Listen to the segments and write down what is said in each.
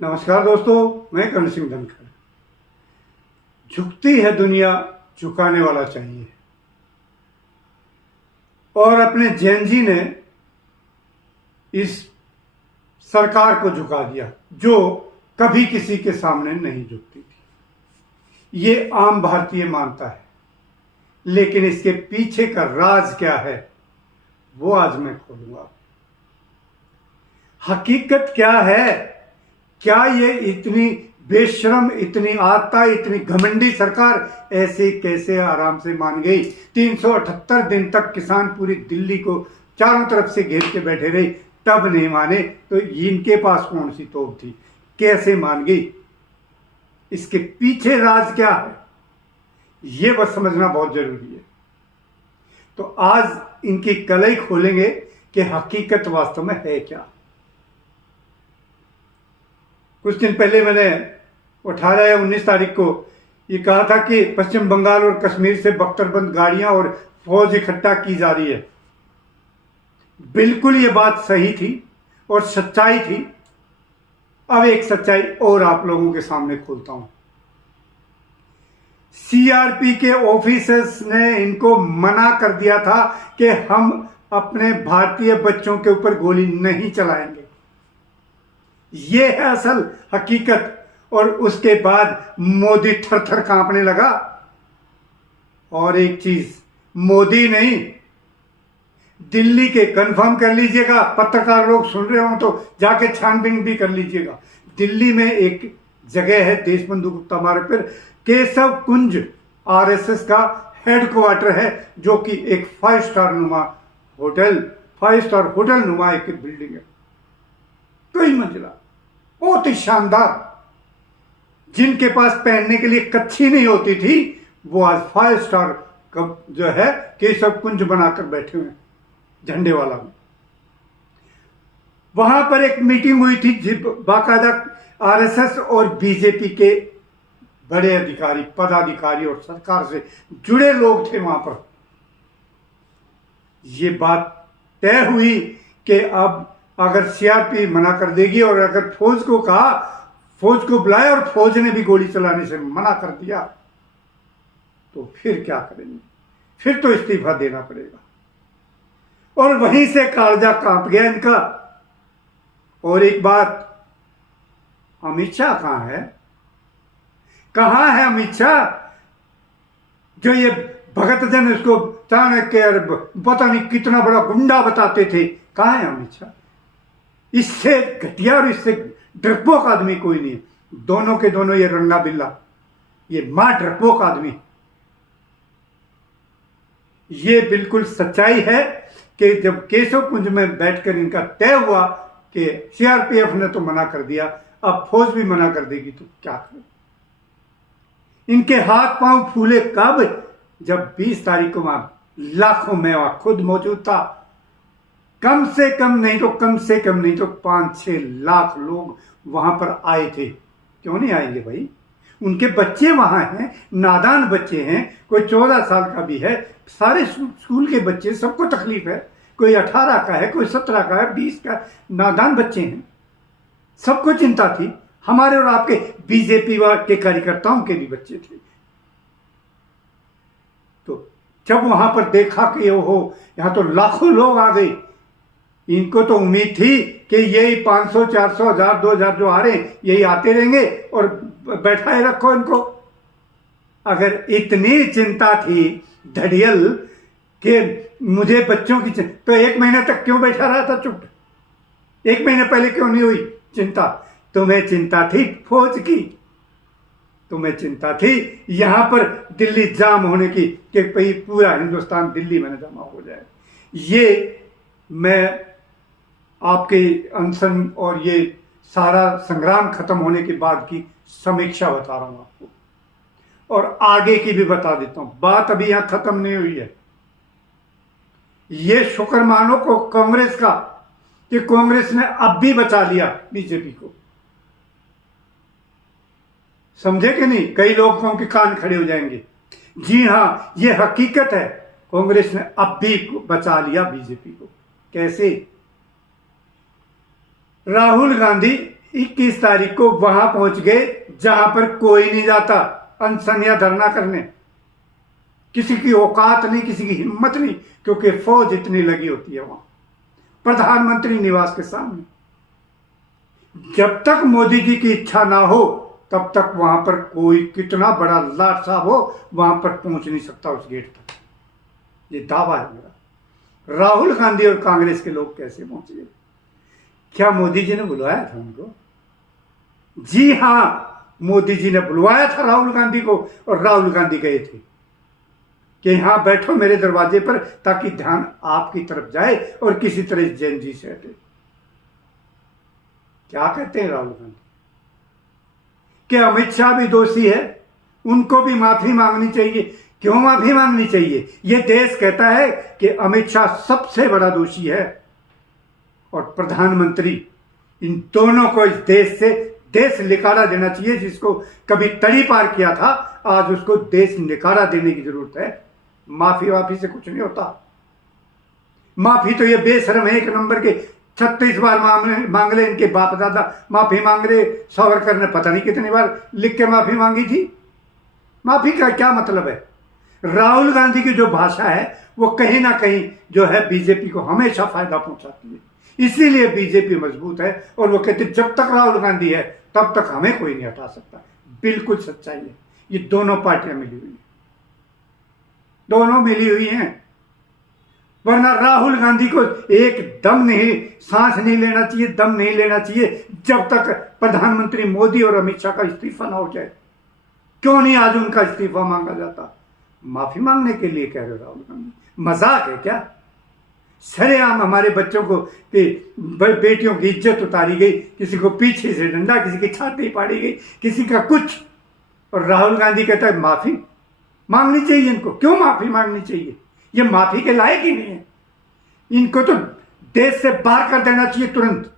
नमस्कार दोस्तों, मैं कर्ण सिंह धनखड़। झुकती है दुनिया, झुकाने वाला चाहिए। और अपने जैन जी ने इस सरकार को झुका दिया जो कभी किसी के सामने नहीं झुकती थी। ये आम भारतीय मानता है, लेकिन इसके पीछे का राज क्या है वो आज मैं खोलूंगा। हकीकत क्या है? क्या ये इतनी बेशरम, इतनी आता, इतनी घमंडी सरकार ऐसे कैसे आराम से मान गई? 378 दिन तक किसान पूरी दिल्ली को चारों तरफ से घेर के बैठे रहे, तब नहीं माने तो इनके पास कौन सी तोप थी? कैसे मान गई? इसके पीछे राज क्या है ये बस समझना बहुत जरूरी है। तो आज इनकी कलई खोलेंगे कि हकीकत वास्तव में है क्या। कुछ दिन पहले मैंने 18 या 19 तारीख को ये कहा था कि पश्चिम बंगाल और कश्मीर से बख्तरबंद गाड़ियां और फौज इकट्ठा की जा रही है। बिल्कुल ये बात सही थी और सच्चाई थी। अब एक सच्चाई और आप लोगों के सामने खोलता हूं। सीआरपी के ऑफिसर्स ने इनको मना कर दिया था कि हम अपने भारतीय बच्चों के ऊपर गोली नहीं चलाएंगे। ये है असल हकीकत। और उसके बाद मोदी थर थर कांपने लगा। और एक चीज, मोदी नहीं, दिल्ली के, कंफर्म कर लीजिएगा, पत्रकार लोग सुन रहे हो तो जाके छानबीन भी कर लीजिएगा। दिल्ली में एक जगह है देशबंधु गुप्ता मार्ग पर, केशव कुंज आरएसएस का हेडक्वार्टर है, जो कि एक 5 स्टार होटल नुमा एक बिल्डिंग है, कई मंजिला, बहुत ही शानदार। जिनके पास पहनने के लिए कच्छी नहीं होती थी वो आज 5 स्टार का जो है केशव कुंज बनाकर बैठे हुए, झंडे वाला में। वहां पर एक मीटिंग हुई थी, बाकायदा आरएसएस और बीजेपी के बड़े अधिकारी, पदाधिकारी और सरकार से जुड़े लोग थे वहां पर। ये बात तय हुई कि अब अगर सीआरपी मना कर देगी और अगर फौज को कहा, फौज को बुलाया और फौज ने भी गोली चलाने से मना कर दिया, तो फिर क्या करेंगे? फिर तो इस्तीफा देना पड़ेगा। और वहीं से कालजा कांप गया इनका। और एक बात, अमित शाह कहां है? कहां है अमित शाह? जो ये भगत जन इसको चाणक्य पता नहीं कितना बड़ा गुंडा बताते थे, कहां है अमित शाह? इससे घटिया और इससे डरपोक आदमी कोई नहीं है। दोनों के दोनों ये रंगा बिल्ला, ये मां डरपोक आदमी। ये बिल्कुल सच्चाई है कि जब केशव कुंज में बैठकर इनका तय हुआ कि सीआरपीएफ ने तो मना कर दिया, अब फौज भी मना कर देगी, तो क्या करें? इनके हाथ पांव फूले कब? जब 20 तारीख को वहां लाखों में खुद मौजूद था। कम से कम नहीं तो 5-6 लाख लोग वहां पर आए थे। क्यों नहीं आएंगे भाई? उनके बच्चे वहां हैं, नादान बच्चे हैं, कोई 14 साल का भी है, सारे स्कूल के बच्चे, सबको तकलीफ है। कोई 18 का है, कोई 17 का है, 20 का, नादान बच्चे हैं, सबको चिंता थी। हमारे और आपके बीजेपी के कार्यकर्ताओं के भी बच्चे थे। तो जब वहां पर देखा कि ओहो यहां तो लाखों लोग आ गए, इनको तो उम्मीद थी कि यही 500, 400, 1000, 2000 जो आ रहे हैं यही आते रहेंगे और बैठाए रखो इनको। अगर इतनी चिंता थी धड़ियल कि मुझे बच्चों की तो 1 महीने तक क्यों बैठा रहा था चुप? 1 महीने पहले क्यों नहीं हुई चिंता? तुम्हें चिंता थी फौज की, तुम्हें चिंता थी यहां पर दिल्ली जाम होने की, कि भाई पूरा हिंदुस्तान दिल्ली में जमा हो जाए। ये मैं आपके अनशन और ये सारा संग्राम खत्म होने के बाद की समीक्षा बता रहा हूं आपको, और आगे की भी बता देता हूं। बात अभी यहां खत्म नहीं हुई है। ये शुक्र मानो को कांग्रेस का कि कांग्रेस ने अब भी बचा लिया बीजेपी को। समझे कि नहीं? कई लोगों के कान खड़े हो जाएंगे। जी हां, ये हकीकत है, कांग्रेस ने अब भी बचा लिया बीजेपी को। कैसे? राहुल गांधी 21 तारीख को वहां पहुंच गए जहां पर कोई नहीं जाता अनशन या धरना करने। किसी की औकात नहीं, किसी की हिम्मत नहीं, क्योंकि फौज इतनी लगी होती है वहां प्रधानमंत्री निवास के सामने। जब तक मोदी जी की इच्छा ना हो तब तक वहां पर कोई कितना बड़ा लाट साहब हो वहां पर पहुंच नहीं सकता उस गेट तक। ये दावा है मेरा। राहुल गांधी और कांग्रेस के लोग कैसे पहुंच गए? क्या मोदी जी ने बुलाया था उनको? जी हां, मोदी जी ने बुलवाया था राहुल गांधी को और राहुल गांधी गए थे कि यहां बैठो मेरे दरवाजे पर, ताकि ध्यान आपकी तरफ जाए और किसी तरह जैन जी से हटे। क्या कहते हैं राहुल गांधी कि अमित शाह भी दोषी है, उनको भी माफी मांगनी चाहिए। क्यों माफी मांगनी चाहिए? यह देश कहता है कि अमित शाह सबसे बड़ा दोषी है और प्रधानमंत्री। इन दोनों को इस देश से देश निकाला देना चाहिए। जिसको कभी तड़ी पार किया था, आज उसको देश निकाला देने की जरूरत है। माफी वाफी से कुछ नहीं होता। माफी तो ये बेशरम है एक नंबर के। 36 बार मांग ले इनके बाप दादा, माफी मांग रहे। सावरकर ने पता नहीं कितनी बार लिख के माफी मांगी थी। माफी का क्या मतलब है? राहुल गांधी की जो भाषा है वो कहीं ना कहीं जो है बीजेपी को हमेशा फायदा पहुंचाती है। इसीलिए बीजेपी मजबूत है और वो कहते जब तक राहुल गांधी है तब तक हमें कोई नहीं हटा सकता। बिल्कुल सच्चाई है। ये दोनों पार्टियां मिली हुई हैं, दोनों मिली हुई हैं। वरना राहुल गांधी को एक दम नहीं, सांस नहीं लेना चाहिए, दम नहीं लेना चाहिए जब तक प्रधानमंत्री मोदी और अमित शाह का इस्तीफा ना हो जाए। क्यों नहीं आज उनका इस्तीफा मांगा जाता? माफी मांगने के लिए कह रहे राहुल गांधी? मजाक है क्या? सरेआम हमारे बच्चों को बेटियों की इज्जत उतारी गई, किसी को पीछे से डंडा, किसी की छाती पाड़ी गई, किसी का कुछ। और राहुल गांधी कहता है माफी मांगनी चाहिए इनको। क्यों माफी मांगनी चाहिए? ये माफी के लायक ही नहीं है। इनको तो देश से बाहर कर देना चाहिए तुरंत।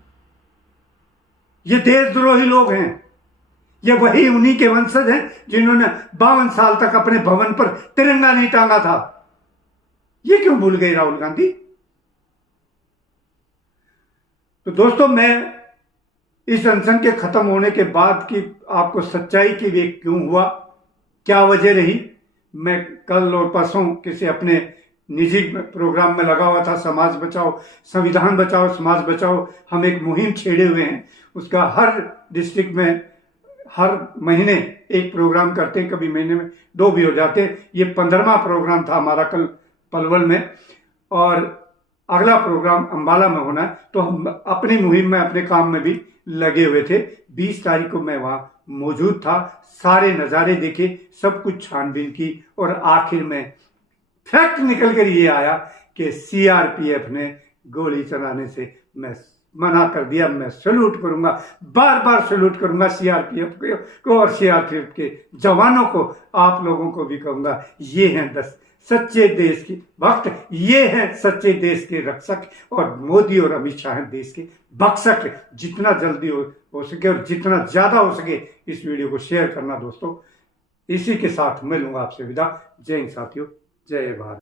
ये देशद्रोही लोग हैं। ये वही उन्हीं के वंशज हैं जिन्होंने 52 साल तक अपने भवन पर तिरंगा नहीं टांगा था। ये क्यों भूल गए राहुल गांधी? तो दोस्तों, मैं इस अनशन के खत्म होने के बाद की आपको सच्चाई की वे क्यों हुआ, क्या वजह रही, मैं कल और परसों किसी अपने निजी प्रोग्राम में लगा हुआ था। समाज बचाओ, संविधान बचाओ, समाज बचाओ। हम एक मुहिम छेड़े हुए हैं। उसका हर डिस्ट्रिक्ट में हर महीने एक प्रोग्राम करते हैं, कभी महीने में 2 भी हो जाते हैं। ये 15वां प्रोग्राम था हमारा कल पलवल में, और अगला प्रोग्राम अंबाला में होना है। तो हम अपनी मुहिम में, अपने काम में भी लगे हुए थे। 20 तारीख को मैं वहां मौजूद था, सारे नज़ारे देखे, सब कुछ छानबीन की, और आखिर में फैक्ट निकल कर ये आया कि सीआरपीएफ ने गोली चलाने से मैं मना कर दिया। मैं सैल्यूट करूंगा, बार बार सैल्यूट करूंगा सीआरपीएफ को और सीआरपीएफ के जवानों को। आप लोगों को भी कहूंगा, ये हैं 10 सच्चे देश के भक्त, ये हैं सच्चे देश के रक्षक, और मोदी और अमित शाह हैं देश के भक्षक। जितना जल्दी हो सके और जितना ज्यादा हो सके इस वीडियो को शेयर करना दोस्तों। इसी के साथ मैं लूंगा आपसे विदा। जय हिंद साथियों, जय भारत।